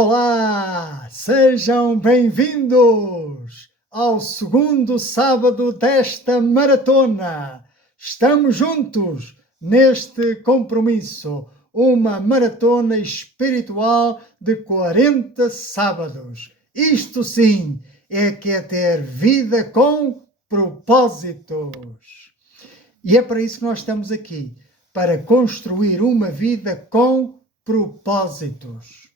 Olá, sejam bem-vindos ao segundo sábado desta maratona. Estamos juntos neste compromisso, uma maratona espiritual de 40 sábados. Isto sim é que é ter vida com propósitos. E é para isso que nós estamos aqui, para construir uma vida com propósitos.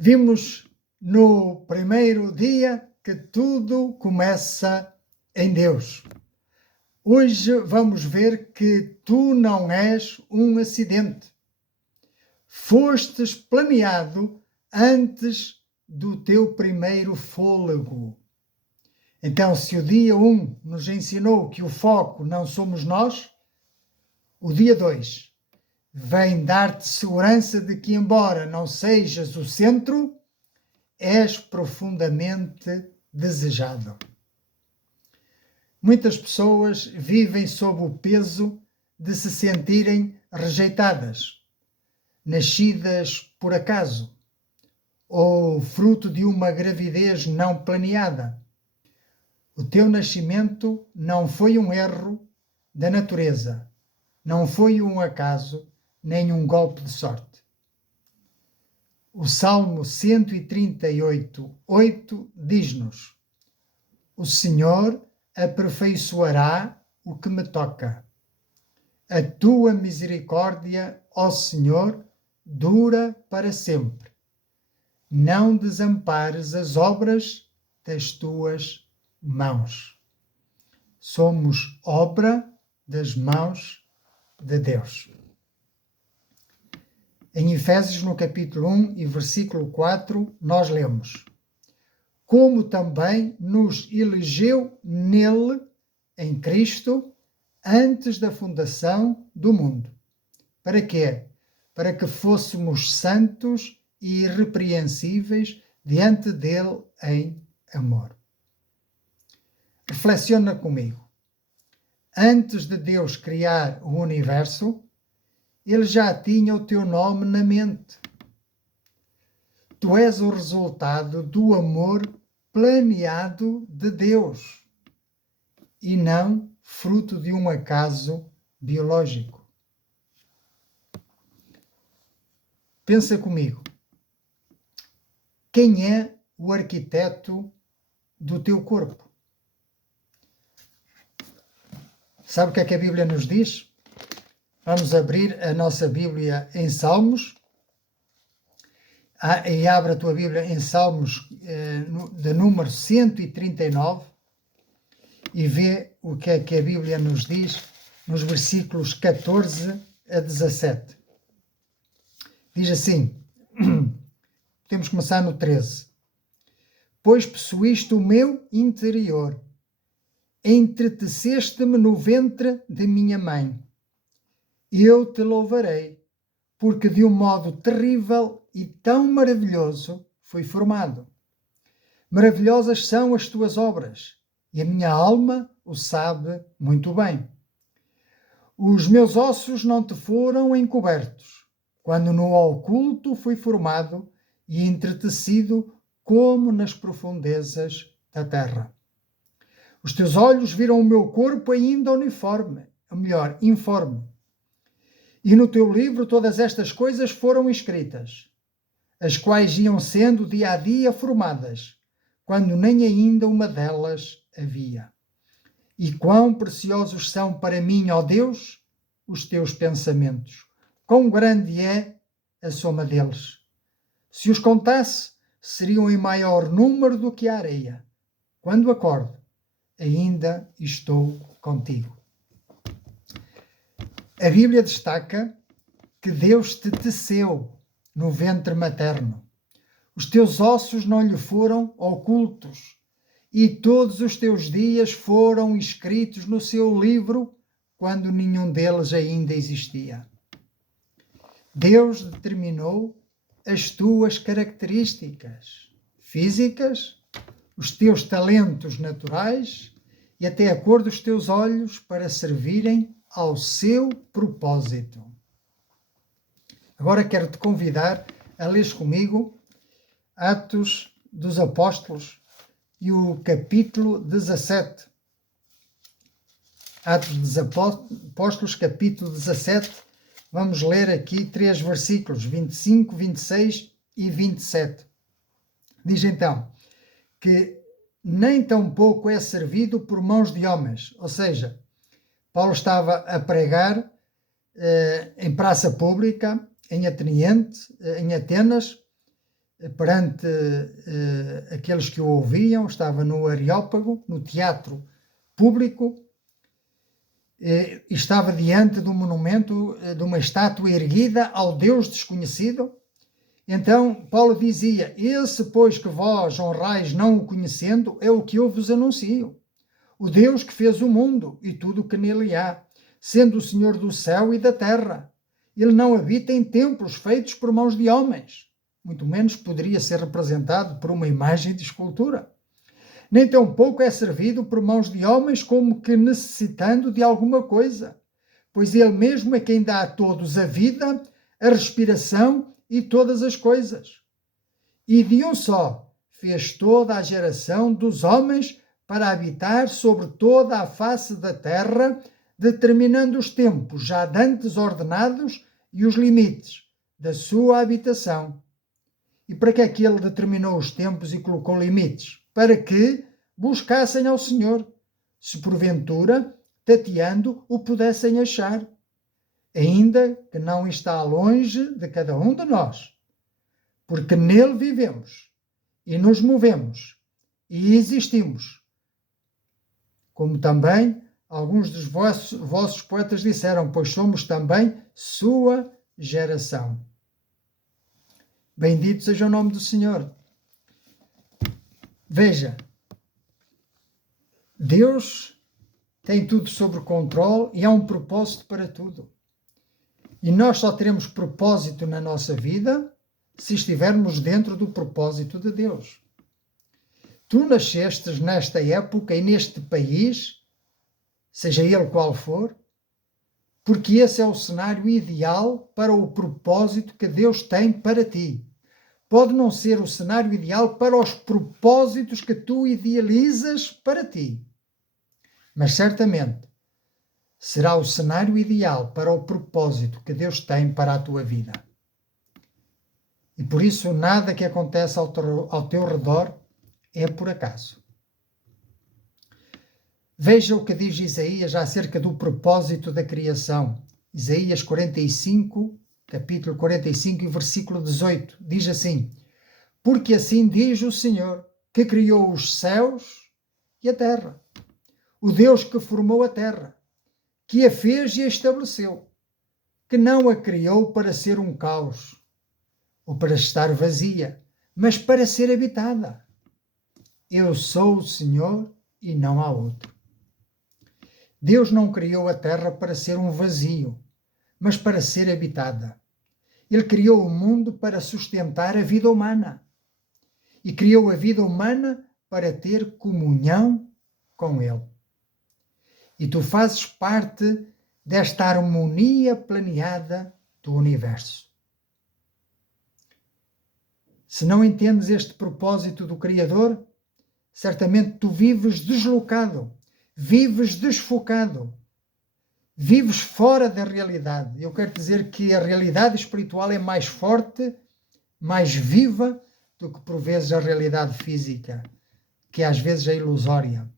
Vimos no primeiro dia que tudo começa em Deus. Hoje vamos ver que tu não és um acidente. Fostes planeado antes do teu primeiro fôlego. Então, se o dia 1 nos ensinou que o foco não somos nós, o dia 2 vem dar-te segurança de que, embora não sejas o centro, és profundamente desejado. Muitas pessoas vivem sob o peso de se sentirem rejeitadas, nascidas por acaso, ou fruto de uma gravidez não planeada. O teu nascimento não foi um erro da natureza, não foi um acaso, nem um golpe de sorte. O Salmo 138:8 diz-nos: O Senhor aperfeiçoará o que me toca. A tua misericórdia, ó Senhor, dura para sempre. Não desampares as obras das tuas mãos. Somos obra das mãos de Deus. Em Efésios, no capítulo 1 e versículo 4, nós lemos: Como também nos elegeu nele, em Cristo, antes da fundação do mundo. Para quê? Para que fôssemos santos e irrepreensíveis diante dele em amor. Refleciona comigo. Antes de Deus criar o universo, Ele já tinha o teu nome na mente. Tu és o resultado do amor planeado de Deus e não fruto de um acaso biológico. Pensa comigo. Quem é o arquiteto do teu corpo? Sabe o que é que a Bíblia nos diz? Vamos abrir a nossa Bíblia em Salmos. E abre a tua Bíblia em Salmos de número 139 e vê o que é que a Bíblia nos diz nos versículos 14 a 17. Diz assim, podemos começar no 13. Pois possuíste o meu interior, entreteceste-me no ventre de minha mãe. Eu te louvarei, porque de um modo terrível e tão maravilhoso fui formado. Maravilhosas são as tuas obras, e a minha alma o sabe muito bem. Os meus ossos não te foram encobertos, quando no oculto fui formado e entretecido como nas profundezas da terra. Os teus olhos viram o meu corpo ainda informe. E no teu livro todas estas coisas foram escritas, as quais iam sendo dia a dia formadas, quando nem ainda uma delas havia. E quão preciosos são para mim, ó Deus, os teus pensamentos. Quão grande é a soma deles. Se os contasse, seriam em maior número do que a areia. Quando acordo, ainda estou contigo. A Bíblia destaca que Deus te teceu no ventre materno. Os teus ossos não lhe foram ocultos e todos os teus dias foram escritos no seu livro quando nenhum deles ainda existia. Deus determinou as tuas características físicas, os teus talentos naturais e até a cor dos teus olhos para servirem ao seu propósito. Agora quero-te convidar a ler comigo Atos dos Apóstolos e o capítulo 17. Atos dos Apóstolos, capítulo 17. Vamos ler aqui 3 versículos, 25, 26 e 27. Diz então que nem tão pouco é servido por mãos de homens. Ou seja, Paulo estava a pregar em praça pública, em Atenas, perante aqueles que o ouviam. Estava no Areópago, no teatro público, e estava diante de um monumento, de uma estátua erguida ao Deus desconhecido. Então Paulo dizia: esse, pois, que vós honrais não o conhecendo, é o que eu vos anuncio. O Deus que fez o mundo e tudo o que nele há, sendo o Senhor do céu e da terra. Ele não habita em templos feitos por mãos de homens, muito menos poderia ser representado por uma imagem de escultura. Nem tampouco é servido por mãos de homens como que necessitando de alguma coisa, pois ele mesmo é quem dá a todos a vida, a respiração e todas as coisas. E de um só fez toda a geração dos homens para habitar sobre toda a face da terra, determinando os tempos já dantes ordenados e os limites da sua habitação. E para que é que ele determinou os tempos e colocou limites? Para que buscassem ao Senhor, se porventura, tateando, o pudessem achar, ainda que não está longe de cada um de nós, porque nele vivemos e nos movemos e existimos, como também alguns dos vossos poetas disseram, pois somos também sua geração. Bendito seja o nome do Senhor. Veja, Deus tem tudo sob controle e há um propósito para tudo. E nós só teremos propósito na nossa vida se estivermos dentro do propósito de Deus. Tu nascestes nesta época e neste país, seja ele qual for, porque esse é o cenário ideal para o propósito que Deus tem para ti. Pode não ser o cenário ideal para os propósitos que tu idealizas para ti, mas certamente será o cenário ideal para o propósito que Deus tem para a tua vida. E por isso nada que acontece ao teu redor é por acaso. Veja o que diz Isaías acerca do propósito da criação. Isaías 45, capítulo 45 e versículo 18, diz assim: porque assim diz o Senhor, que criou os céus e a terra, o Deus que formou a terra, que a fez e a estabeleceu, que não a criou para ser um caos, ou para estar vazia, mas para ser habitada. Eu sou o Senhor e não há outro. Deus não criou a terra para ser um vazio, mas para ser habitada. Ele criou o mundo para sustentar a vida humana. E criou a vida humana para ter comunhão com Ele. E tu fazes parte desta harmonia planeada do universo. Se não entendes este propósito do Criador, certamente tu vives deslocado, vives desfocado, vives fora da realidade. Eu quero dizer que a realidade espiritual é mais forte, mais viva do que por vezes a realidade física, que às vezes é ilusória.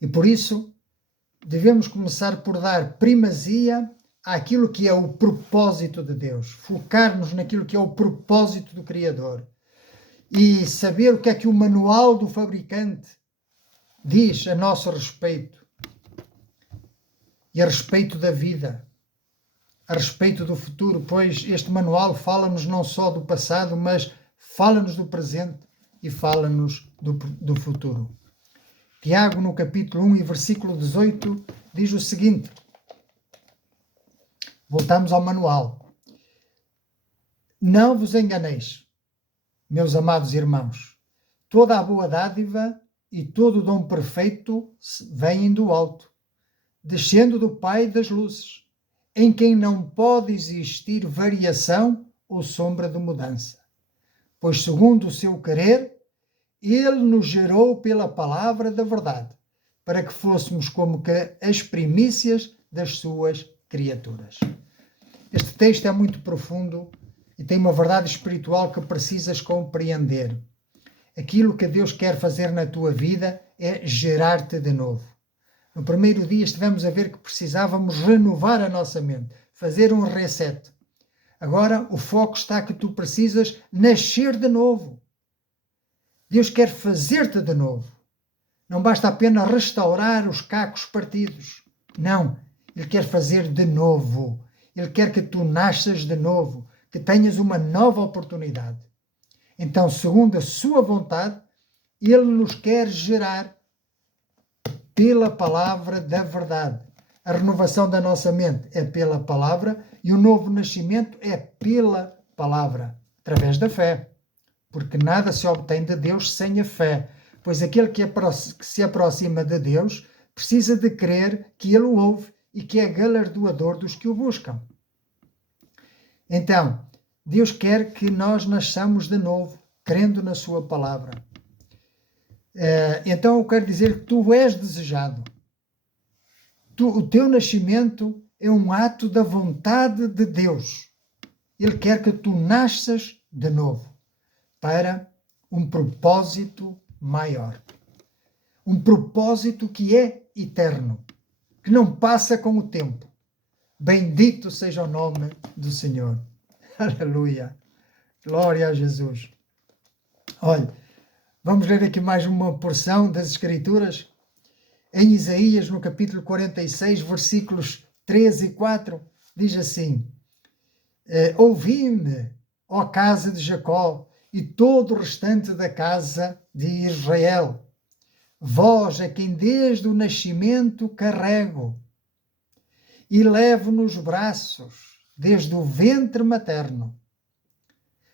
E por isso devemos começar por dar primazia àquilo que é o propósito de Deus, focar-nos naquilo que é o propósito do Criador e saber o que é que o manual do fabricante diz a nosso respeito e a respeito da vida, a respeito do futuro, pois este manual fala-nos não só do passado, mas fala-nos do presente e fala-nos do futuro. Tiago, no capítulo 1 e versículo 18, diz o seguinte. Voltamos ao manual. Não vos enganeis, meus amados irmãos. Toda a boa dádiva e todo o dom perfeito vêm do alto, descendo do Pai das luzes, em quem não pode existir variação ou sombra de mudança. Pois, segundo o seu querer, ele nos gerou pela palavra da verdade, para que fôssemos como que as primícias das suas criaturas. Este texto é muito profundo e tem uma verdade espiritual que precisas compreender. Aquilo que Deus quer fazer na tua vida é gerar-te de novo. No primeiro dia estivemos a ver que precisávamos renovar a nossa mente, fazer um reset. Agora o foco está que tu precisas nascer de novo. Deus quer fazer-te de novo. Não basta apenas restaurar os cacos partidos. Não, Ele quer fazer de novo. Ele quer que tu nasças de novo, que tenhas uma nova oportunidade. Então, segundo a sua vontade, Ele nos quer gerar pela palavra da verdade. A renovação da nossa mente é pela palavra e o novo nascimento é pela palavra, através da fé. Porque nada se obtém de Deus sem a fé, pois aquele que se aproxima de Deus precisa de crer que Ele o ouve e que é galardoador dos que o buscam. Então, Deus quer que nós nasçamos de novo, crendo na sua palavra. Então eu quero dizer que tu és desejado. O teu nascimento é um ato da vontade de Deus. Ele quer que tu nasças de novo para um propósito maior. Um propósito que é eterno, que não passa com o tempo. Bendito seja o nome do Senhor. Aleluia. Glória a Jesus. Olha, vamos ler aqui mais uma porção das Escrituras. Em Isaías, no capítulo 46, versículos 3 e 4, diz assim: ouvi-me, ó casa de Jacó, e todo o restante da casa de Israel. Vós a quem desde o nascimento carrego e levo nos braços desde o ventre materno.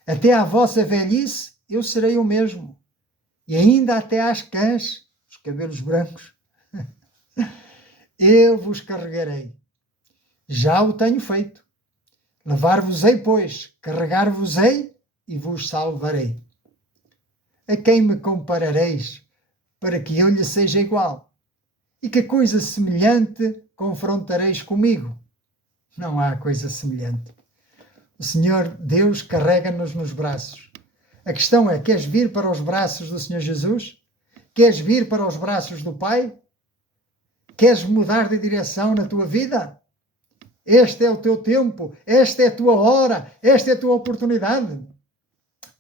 Até à vossa velhice eu serei o mesmo, e ainda até às cãs, os cabelos brancos, eu vos carregarei. Já o tenho feito. Levar-vos-ei, pois, carregar-vos-ei e vos salvarei. A quem me comparareis para que eu lhe seja igual? E que coisa semelhante confrontareis comigo? Não há coisa semelhante. O Senhor Deus carrega-nos nos braços. A questão é, queres vir para os braços do Senhor Jesus? Queres vir para os braços do Pai? Queres mudar de direção na tua vida? Este é o teu tempo, esta é a tua hora, esta é a tua oportunidade.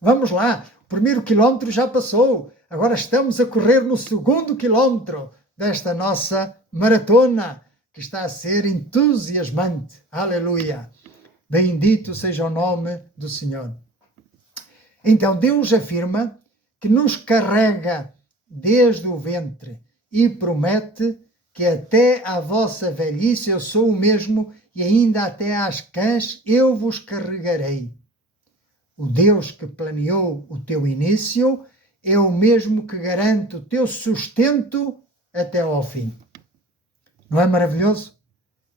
Vamos lá, o primeiro quilómetro já passou, agora estamos a correr no segundo quilómetro desta nossa maratona, que está a ser entusiasmante. Aleluia! Bendito seja o nome do Senhor. Então, Deus afirma que nos carrega desde o ventre e promete que até à vossa velhice eu sou o mesmo e ainda até às cãs eu vos carregarei. O Deus que planeou o teu início é o mesmo que garante o teu sustento até ao fim. Não é maravilhoso?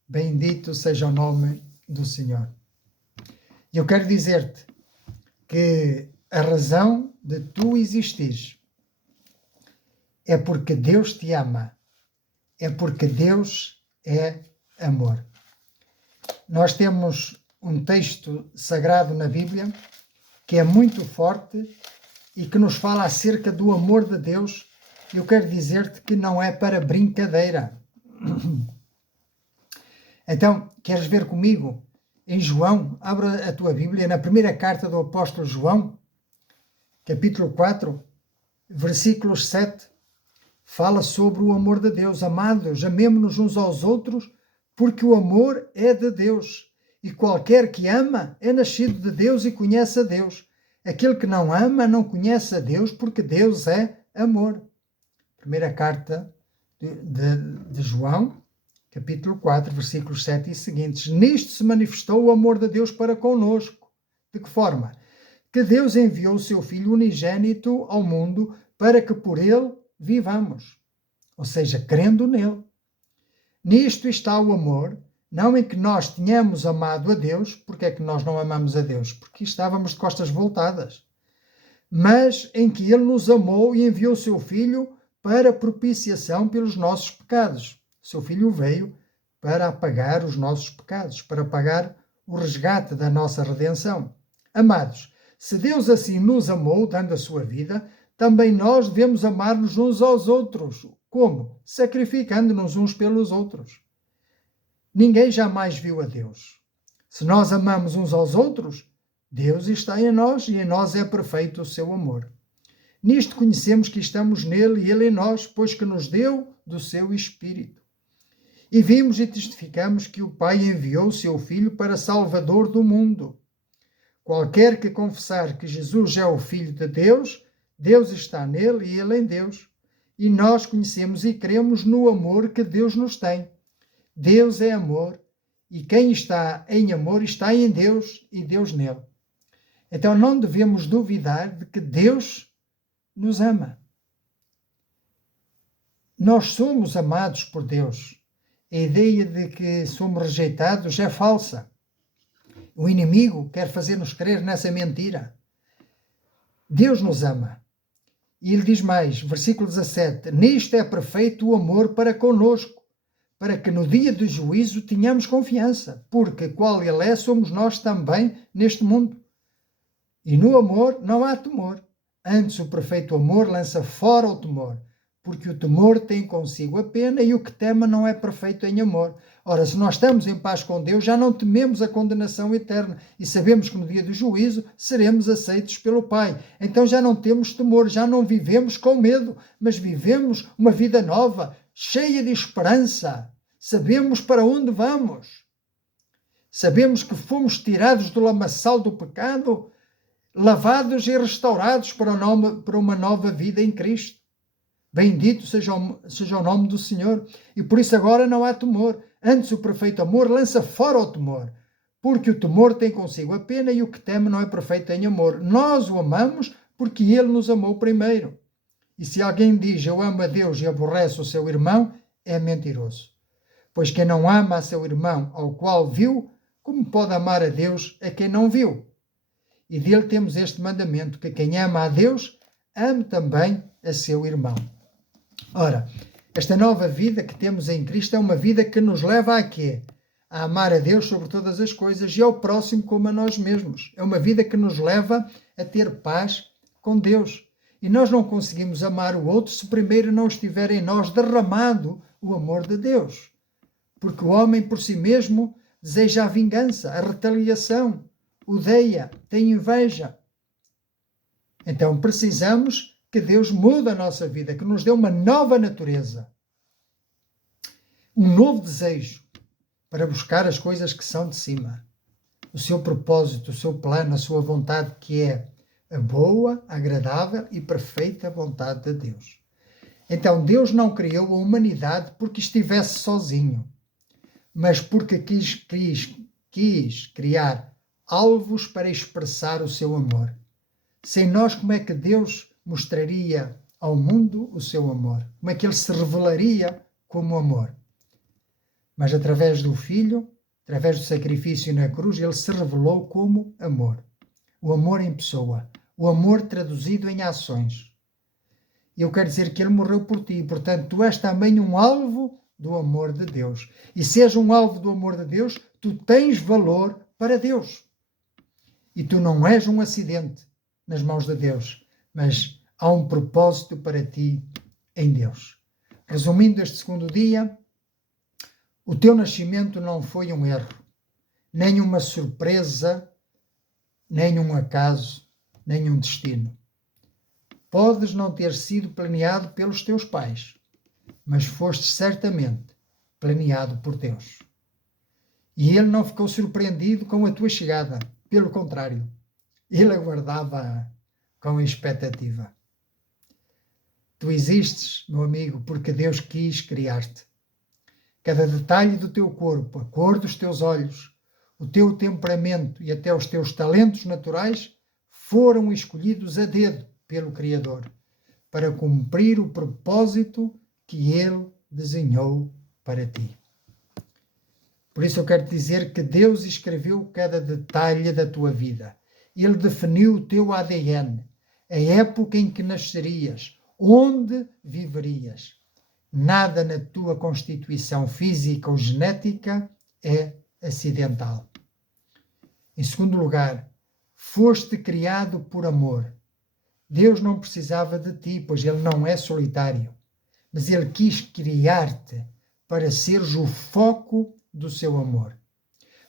Bendito seja o nome do Senhor. E eu quero dizer-te que a razão de tu existires é porque Deus te ama. É porque Deus é amor. Nós temos um texto sagrado na Bíblia que é muito forte e que nos fala acerca do amor de Deus. Eu quero dizer-te que não é para brincadeira. Então, queres ver comigo em João? Abra a tua Bíblia na primeira carta do apóstolo João, capítulo 4, versículos 7. Fala sobre o amor de Deus. Amados, amemo-nos uns aos outros, porque o amor é de Deus. E qualquer que ama é nascido de Deus e conhece a Deus. Aquele que não ama não conhece a Deus, porque Deus é amor. Primeira carta de João, capítulo 4, versículos 7 e seguintes. Nisto se manifestou o amor de Deus para conosco. De que forma? Que Deus enviou o seu Filho unigênito ao mundo para que por ele vivamos, ou seja, crendo nele. Nisto está o amor, Não em que nós tenhamos amado a Deus, porque é que nós não amamos a Deus? Porque estávamos de costas voltadas. Mas em que Ele nos amou e enviou o seu Filho para propiciação pelos nossos pecados. O seu Filho veio para apagar os nossos pecados, para pagar o resgate da nossa redenção. Amados, se Deus assim nos amou, dando a sua vida, também nós devemos amar-nos uns aos outros. Como? Sacrificando-nos uns pelos outros. Ninguém jamais viu a Deus. Se nós amamos uns aos outros, Deus está em nós e em nós é perfeito o seu amor. Nisto conhecemos que estamos nele e ele em nós, pois que nos deu do seu Espírito. E vimos e testificamos que o Pai enviou o seu Filho para Salvador do mundo. Qualquer que confessar que Jesus é o Filho de Deus, Deus está nele e ele em Deus. E nós conhecemos e cremos no amor que Deus nos tem. Deus é amor, e quem está em amor está em Deus e Deus nele. Então não devemos duvidar de que Deus nos ama. Nós somos amados por Deus. A ideia de que somos rejeitados é falsa. O inimigo quer fazer-nos crer nessa mentira. Deus nos ama. E ele diz mais, versículo 17, nisto é perfeito o amor para conosco, para que no dia do juízo tenhamos confiança, porque qual ele é, somos nós também neste mundo. E no amor não há temor. Antes o perfeito amor lança fora o temor, porque o temor tem consigo a pena e o que teme não é perfeito em amor. Ora, se nós estamos em paz com Deus, já não tememos a condenação eterna e sabemos que no dia do juízo seremos aceitos pelo Pai. Então já não temos temor, já não vivemos com medo, mas vivemos uma vida nova, cheia de esperança. Sabemos para onde vamos. Sabemos que fomos tirados do lamaçal do pecado, lavados e restaurados para uma nova vida em Cristo. Bendito seja o nome do Senhor. E por isso agora não há temor. Antes o perfeito amor lança fora o temor, porque o temor tem consigo a pena e o que teme não é perfeito em amor. Nós o amamos porque ele nos amou primeiro. E se alguém diz eu amo a Deus e aborrece o seu irmão, é mentiroso. Pois quem não ama a seu irmão ao qual viu, como pode amar a Deus a quem não viu? E dele temos este mandamento, que quem ama a Deus, ame também a seu irmão. Ora, esta nova vida que temos em Cristo é uma vida que nos leva a quê? A amar a Deus sobre todas as coisas e ao próximo como a nós mesmos. É uma vida que nos leva a ter paz com Deus. E nós não conseguimos amar o outro se primeiro não estiver em nós derramado o amor de Deus. Porque o homem por si mesmo deseja a vingança, a retaliação, odeia, tem inveja. Então precisamos que Deus mude a nossa vida, que nos dê uma nova natureza, um novo desejo para buscar as coisas que são de cima, o seu propósito, o seu plano, a sua vontade, que é a boa, agradável e perfeita vontade de Deus. Então Deus não criou a humanidade porque estivesse sozinho, mas porque quis criar alvos para expressar o seu amor. Sem nós, como é que Deus mostraria ao mundo o seu amor? Como é que ele se revelaria como amor? Mas através do Filho, através do sacrifício na cruz, ele se revelou como amor. O amor em pessoa. O amor traduzido em ações. Eu quero dizer que ele morreu por ti. Portanto, tu és também um alvo do amor de Deus. E se és um alvo do amor de Deus, tu tens valor para Deus. E tu não és um acidente nas mãos de Deus, mas há um propósito para ti em Deus. Resumindo este segundo dia, o teu nascimento não foi um erro, nem uma surpresa, nem um acaso, nem um destino. Podes não ter sido planeado pelos teus pais, mas foste certamente planeado por Deus. E ele não ficou surpreendido com a tua chegada, pelo contrário, ele aguardava com expectativa. Tu existes, meu amigo, porque Deus quis criar-te. Cada detalhe do teu corpo, a cor dos teus olhos, o teu temperamento e até os teus talentos naturais foram escolhidos a dedo pelo Criador para cumprir o propósito que Ele desenhou para ti. Por isso eu quero dizer que Deus escreveu cada detalhe da tua vida. Ele definiu o teu ADN, a época em que nascerias, onde viverias. Nada na tua constituição física ou genética é acidental. Em segundo lugar, foste criado por amor. Deus não precisava de ti, pois Ele não é solitário, mas Ele quis criar-te para seres o foco do seu amor.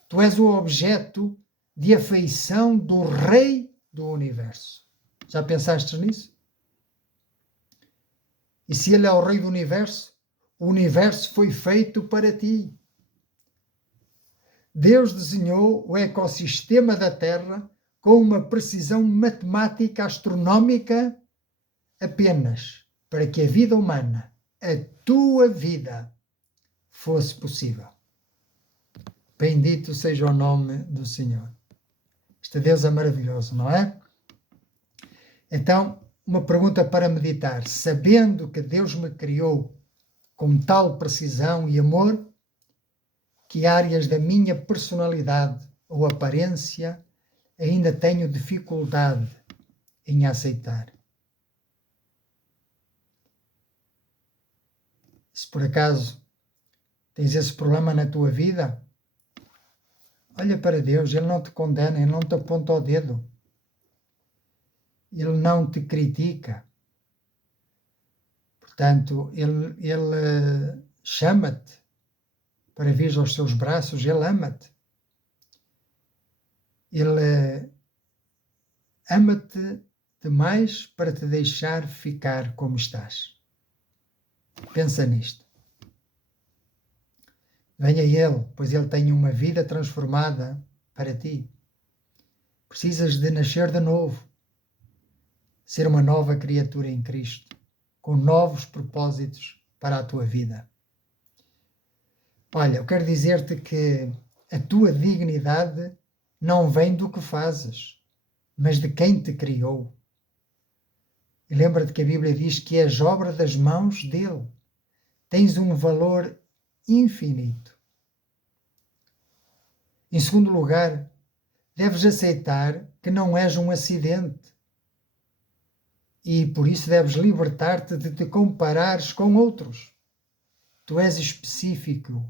Tu és o objeto de afeição do Rei do Universo. Já pensaste nisso? E se Ele é o Rei do o universo foi feito para ti. Deus desenhou o ecossistema da Terra com uma precisão matemática astronómica apenas para que a vida humana, a tua vida, fosse possível. Bendito seja o nome do Senhor. Este Deus é maravilhoso, não é? Então, uma pergunta para meditar. Sabendo que Deus me criou com tal precisão e amor, que áreas da minha personalidade ou aparência ainda tenho dificuldade em aceitar? Se por acaso tens esse problema na tua vida, olha para Deus, Ele não te condena, Ele não te aponta o dedo. Ele não te critica. Portanto, Ele chama-te para vir aos seus braços, Ele ama-te. Ele ama-te demais para te deixar ficar como estás. Pensa nisto. Venha Ele, pois Ele tem uma vida transformada para ti. Precisas de nascer de novo, ser uma nova criatura em Cristo, com novos propósitos para a tua vida. Olha, eu quero dizer-te que a tua dignidade não vem do que fazes, mas de quem te criou. E lembra-te que a Bíblia diz que és obra das mãos dele. Tens um valor infinito. Em segundo lugar, deves aceitar que não és um acidente. E por isso deves libertar-te de te comparares com outros. Tu és específico,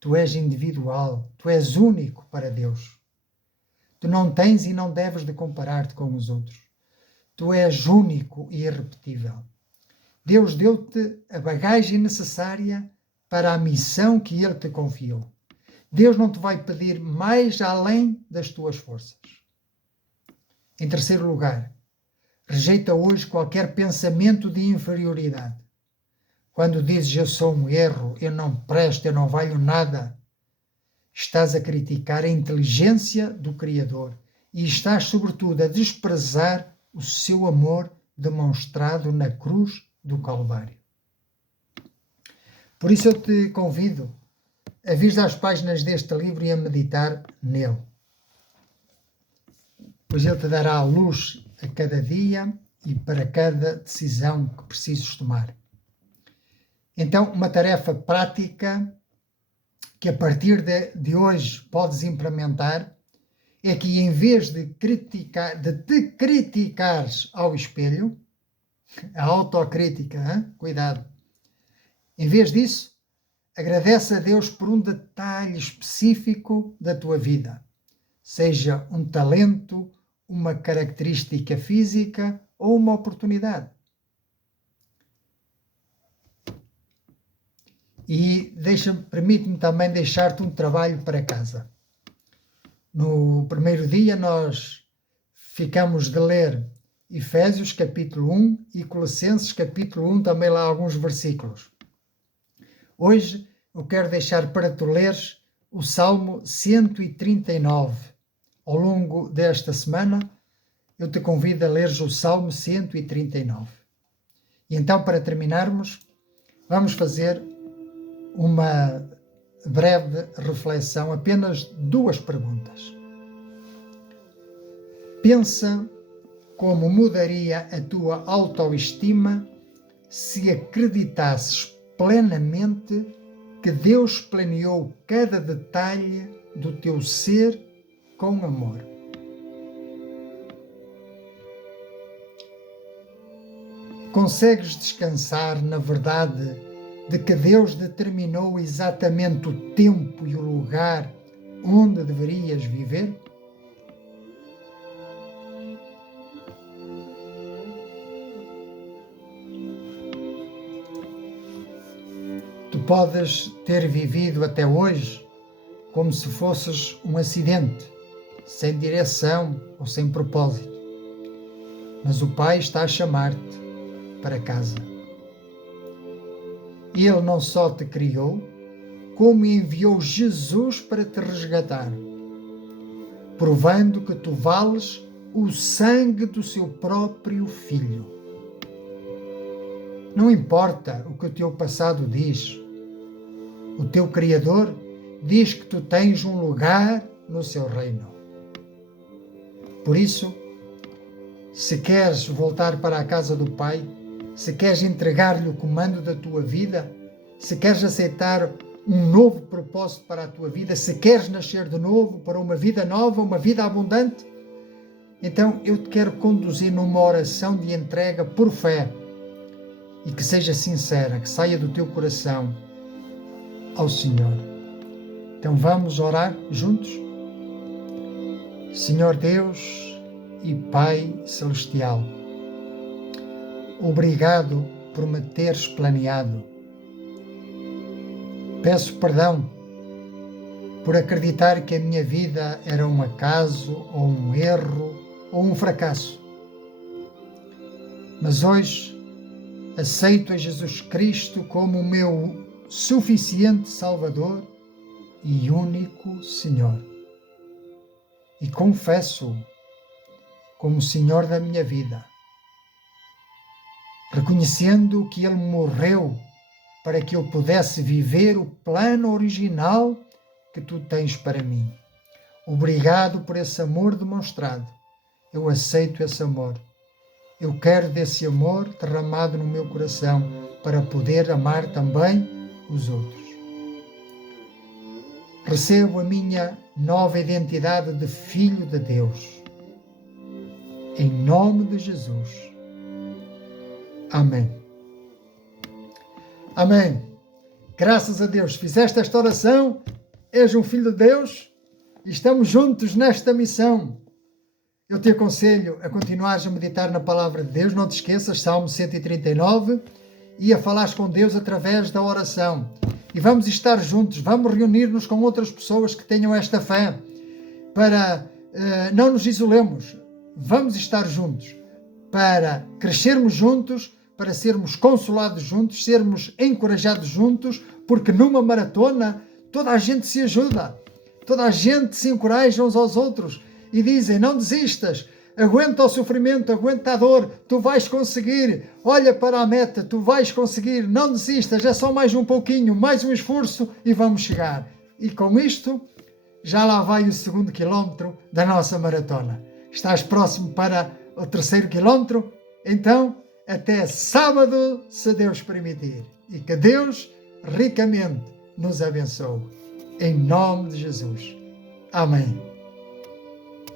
tu és individual, tu és único para Deus. Tu não tens e não deves de comparar-te com os outros. Tu és único e irrepetível. Deus deu-te a bagagem necessária para a missão que Ele te confiou. Deus não te vai pedir mais além das tuas forças. Em terceiro lugar, rejeita hoje qualquer pensamento de inferioridade. Quando dizes eu sou um erro, eu não presto, eu não valho nada, estás a criticar a inteligência do Criador e estás, sobretudo, a desprezar o seu amor demonstrado na cruz do Calvário. Por isso eu te convido a vir às páginas deste livro e a meditar nele. Pois ele te dará a luz a cada dia e para cada decisão que precises tomar. Então, uma tarefa prática que a partir de hoje podes implementar é que em vez de te criticares ao espelho, a autocrítica, cuidado, em vez disso, agradece a Deus por um detalhe específico da tua vida, seja um talento, uma característica física ou uma oportunidade. E permite-me também deixar-te um trabalho para casa. No primeiro dia nós ficamos de ler Efésios capítulo 1 e Colossenses capítulo 1, também lá alguns versículos. Hoje eu quero deixar para tu leres o Salmo 139. Ao longo desta semana eu te convido a leres o Salmo 139. E então, para terminarmos, vamos fazer uma breve reflexão, apenas 2 perguntas. Pensa como mudaria a tua autoestima se acreditasses plenamente que Deus planeou cada detalhe do teu ser com amor. Consegues descansar na verdade de que Deus determinou exatamente o tempo e o lugar onde deverias viver? Tu podes ter vivido até hoje como se fosses um acidente, sem direção ou sem propósito. Mas o Pai está a chamar-te para casa. Ele não só te criou, como enviou Jesus para te resgatar, provando que tu vales o sangue do seu próprio Filho. Não importa o que o teu passado diz, o teu Criador diz que tu tens um lugar no seu reino. Por isso, se queres voltar para a casa do Pai, se queres entregar-lhe o comando da tua vida, se queres aceitar um novo propósito para a tua vida, se queres nascer de novo para uma vida nova, uma vida abundante, então eu te quero conduzir numa oração de entrega por fé e que seja sincera, que saia do teu coração ao Senhor. Então vamos orar juntos? Senhor Deus e Pai Celestial, obrigado por me teres planeado. Peço perdão por acreditar que a minha vida era um acaso, ou um erro, ou um fracasso. Mas hoje aceito a Jesus Cristo como o meu suficiente Salvador e único Senhor. E confesso-o como Senhor da minha vida, reconhecendo que Ele morreu para que eu pudesse viver o plano original que Tu tens para mim. Obrigado por esse amor demonstrado. Eu aceito esse amor. Eu quero desse amor derramado no meu coração para poder amar também os outros. Recebo a minha nova identidade de Filho de Deus. Em nome de Jesus. Amém. Amém. Graças a Deus. Fizeste esta oração, és um filho de Deus e estamos juntos nesta missão. Eu te aconselho a continuares a meditar na palavra de Deus. Não te esqueças, Salmo 139, e a falares com Deus através da oração. E vamos estar juntos, vamos reunir-nos com outras pessoas que tenham esta fé, para não nos isolemos. Vamos estar juntos, para crescermos juntos, para sermos consolados juntos, sermos encorajados juntos, porque numa maratona toda a gente se ajuda, toda a gente se encoraja uns aos outros e dizem: não desistas, aguenta o sofrimento, aguenta a dor, tu vais conseguir, olha para a meta, tu vais conseguir, não desistas, é só mais um pouquinho, mais um esforço e vamos chegar. E com isto, já lá vai o 2º quilómetro da nossa maratona. Estás próximo para o 3º quilómetro? Então, até sábado, se Deus permitir. E que Deus ricamente nos abençoe. Em nome de Jesus. Amém.